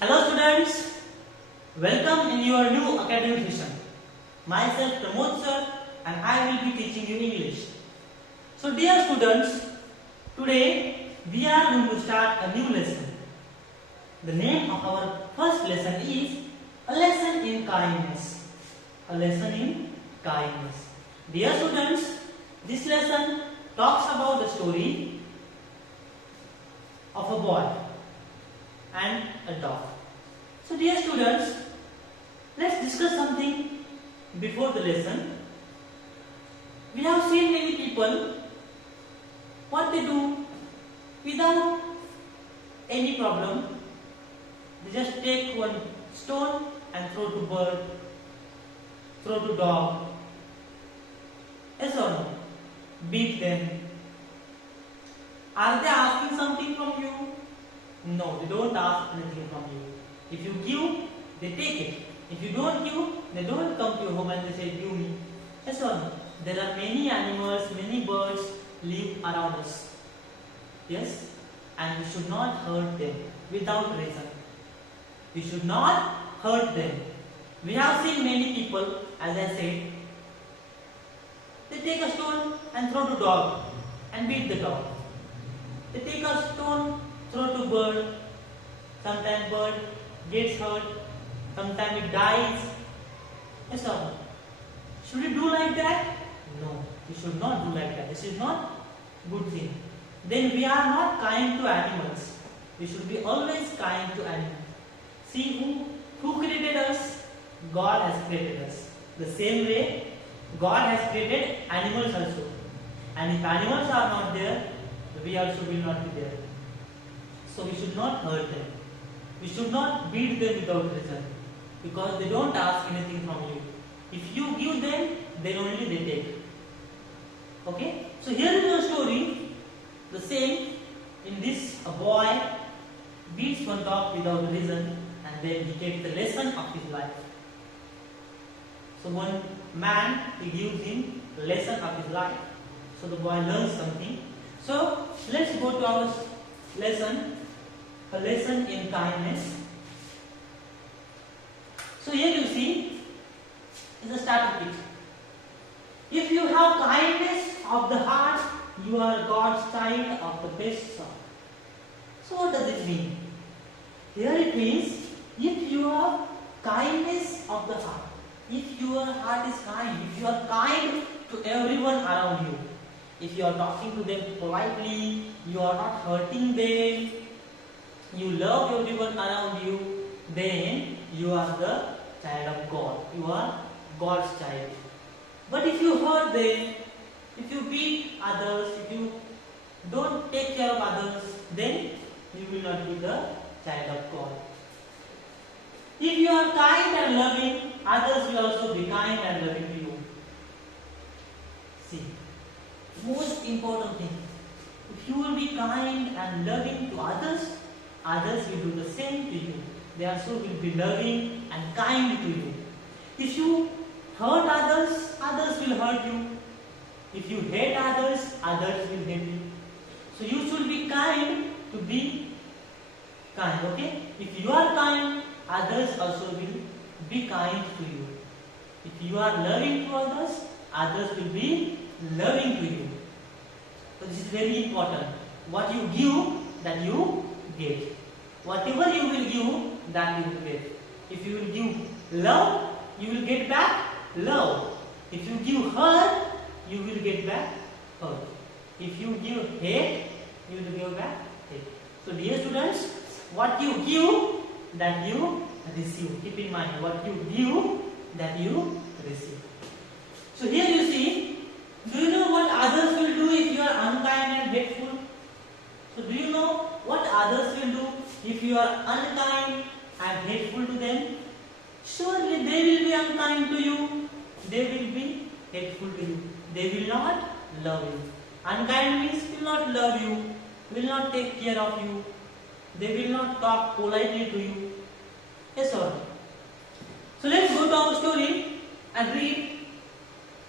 Hello students, welcome in your new academic session. Myself Pramod sir and I will be teaching you English. So dear students, today we are going to start a new lesson. The name of our first lesson is A Lesson in Kindness. A Lesson in Kindness. Dear students, this lesson talks about the story of a boy and a dog. So dear students, let's discuss something before the lesson. We have seen many people what they do without any problem. They just take one stone and throw to bird, throw to dog. Yes or no? Beat them. Are they asking something from you? No, they don't ask anything from you. If you give, they take it. If you don't give, they don't come to your home and they say, give me. Yes or no? There are many animals, many birds live around us. Yes? And we should not hurt them without reason. We should not hurt them. We have seen many people, as I said, they take a stone and throw to dog and beat the dog. They take a stone, throw to bird. Sometimes bird gets hurt. Sometimes it dies. Yes or no? Should we do like that? No, we should not do like that. This is not good thing. Then we are not kind to animals. We should be always kind to animals. See who created us? God has created us. The same way God has created animals also. And if animals are not there, we also will not be there. So we should not hurt them. We should not beat them without reason. Because they don't ask anything from you. If you give them, then only they take. Okay? So here is a story. The same. In this, a boy beats one dog without reason, and then he takes the lesson of his life. So one man, he gives him the lesson of his life. So the boy learns something. So let's go to our lesson. A lesson in kindness. So here you see is a starter kit. If you have kindness of the heart, you are God's child of the best sort. So what does it mean? Here it means if you have kindness of the heart, if your heart is kind, if you are kind to everyone around you, if you are talking to them politely, you are not hurting them, you love everyone around you, then you are the child of God. You are God's child. But if you hurt them, if you beat others, if you don't take care of others, then you will not be the child of God. If you are kind and loving, others will also be kind and loving to you. See, most important thing, if you will be kind and loving to others, others will do the same to you. They also will be loving and kind to you. If you hurt others, others will hurt you. If you hate others, others will hate you. So you should be kind to be kind, okay? If you are kind, others also will be kind to you. If you are loving to others, others will be loving to you. So this is very important. What you give, that you get. Whatever you will give, that you will get. If you will give love, you will get back love. If you give hurt, you will get back hurt. If you give hate, you will give back hate. So dear students, what you give, that you receive. Keep in mind, what you give, that you receive. So here you see, do you know what others will do if you are unkind and hateful? So do you know what others will do if you are unkind and hateful to them? Surely they will be unkind to you. They will be hateful to you. They will not love you. Unkind means will not love you, will not take care of you. They will not talk politely to you. Yes or no? So let's go to our story and read,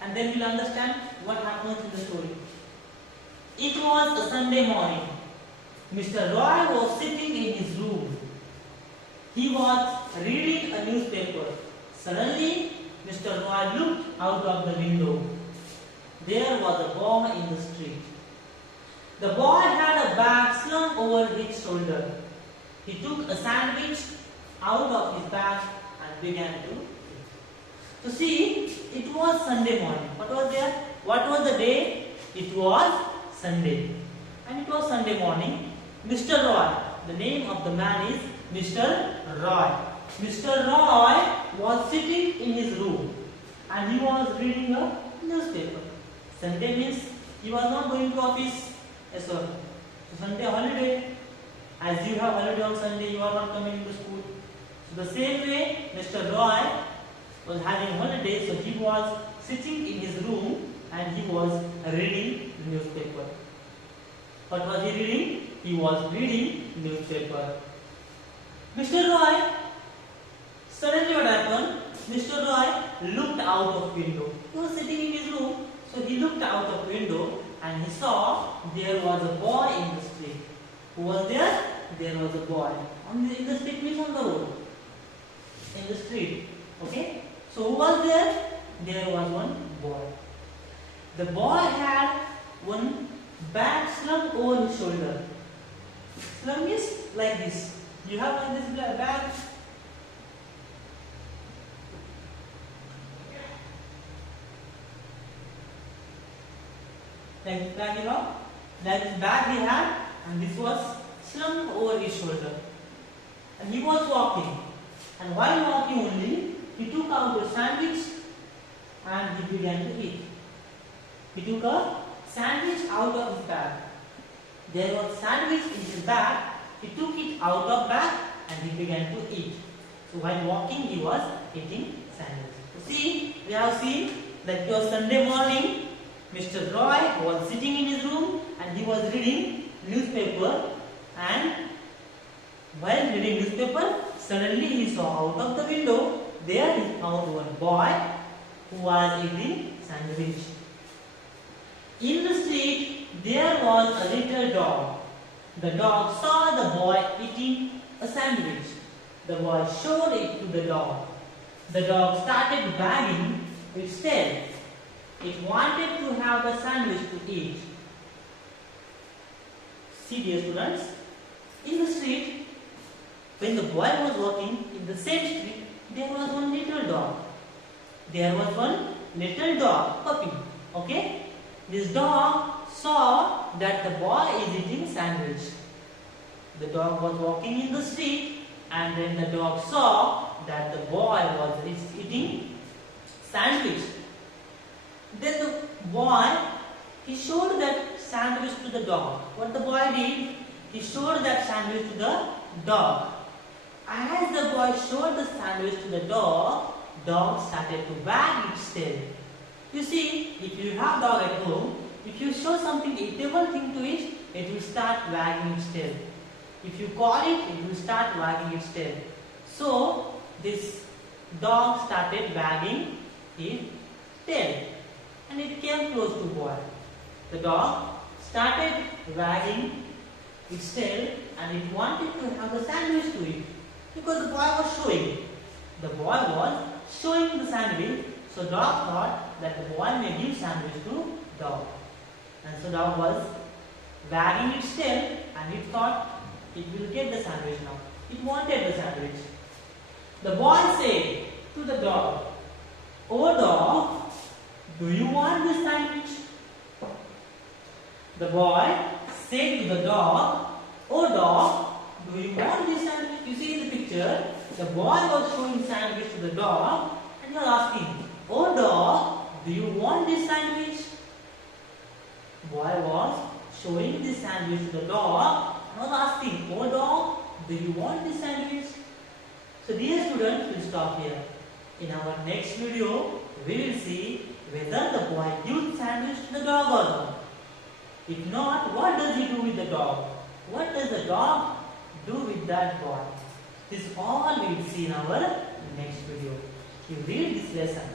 and then we'll understand what happens in the story. It was a Sunday morning. Mr. Roy was sitting in his room. He was reading a newspaper. Suddenly, Mr. Roy looked out of the window. There was a boy in the street. The boy had a bag slung over his shoulder. He took a sandwich out of his bag and began to eat. So see, it was Sunday morning. What was there? What was the day? It was Sunday. And it was Sunday morning. Mr. Roy, the name of the man is Mr. Roy. Mr. Roy was sitting in his room and he was reading a newspaper. Sunday means he was not going to office. Yes, sir. So Sunday holiday. As you have holiday on Sunday, you are not coming to school. So the same way, Mr. Roy was having holiday, so he was sitting in his room and he was reading newspaper. What was he reading? He was reading newspaper. Mr. Roy, suddenly what happened? Mr. Roy looked out of window. He was sitting in his room, so he looked out of window and he saw there was a boy in the street. Who was there? There was a boy. In the street means on the road. In the street. Okay? So who was there? There was one boy. The boy had one bag slung over his shoulder. Slung is like this. You have like this bag. Like this bag, you know? Like this bag he had, and this was slung over his shoulder. And he was walking. And while walking only, he took out a sandwich and he began to eat. He took a sandwich out of his bag. There was sandwich in his bag. He took it out of bag and he began to eat. So while walking, he was eating sandwich. So see, we have seen that it was Sunday morning. Mr. Roy was sitting in his room and he was reading newspaper, and while reading newspaper, suddenly he saw out of the window, there he found one boy who was eating sandwich. In the street, there was a little dog. The dog saw the boy eating a sandwich. The boy showed it to the dog. The dog started wagging its tail. It wanted to have the sandwich to eat. See, dear students, in the street, when the boy was walking in the same street, there was one little dog. There was one little dog, puppy. Okay? This dog saw that the boy is eating sandwich. The dog was walking in the street, and then the dog saw that the boy was eating sandwich. Then the boy, he showed that sandwich to the dog. What the boy did, he showed that sandwich to the dog. As the boy showed the sandwich to the dog started to wag its tail. You see, if you have dog at home, if you show something eatable thing to it, it will start wagging its tail. If you call it, it will start wagging its tail. So, this dog started wagging its tail. And it came close to boy. The dog started wagging its tail and it wanted to have the sandwich to eat. Because the boy was showing. The boy was showing the sandwich. So dog thought that the boy may give sandwich to dog. And so dog was wagging its tail and it thought it will get the sandwich now. It wanted the sandwich. The boy said to the dog, "Oh dog, do you want this sandwich?" The boy said to the dog, "Oh dog, do you want this sandwich?" You see in the picture, the boy was showing sandwich to the dog and he was asking, "Oh dog, do you want this sandwich?" Boy was showing this sandwich to the dog and was asking, "Oh dog, do you want this sandwich?" So dear students, we'll stop here. In our next video, we will see whether the boy gives sandwich to the dog or not. If not, what does he do with the dog? What does the dog do with that boy? This all we will see in our next video. You read this lesson.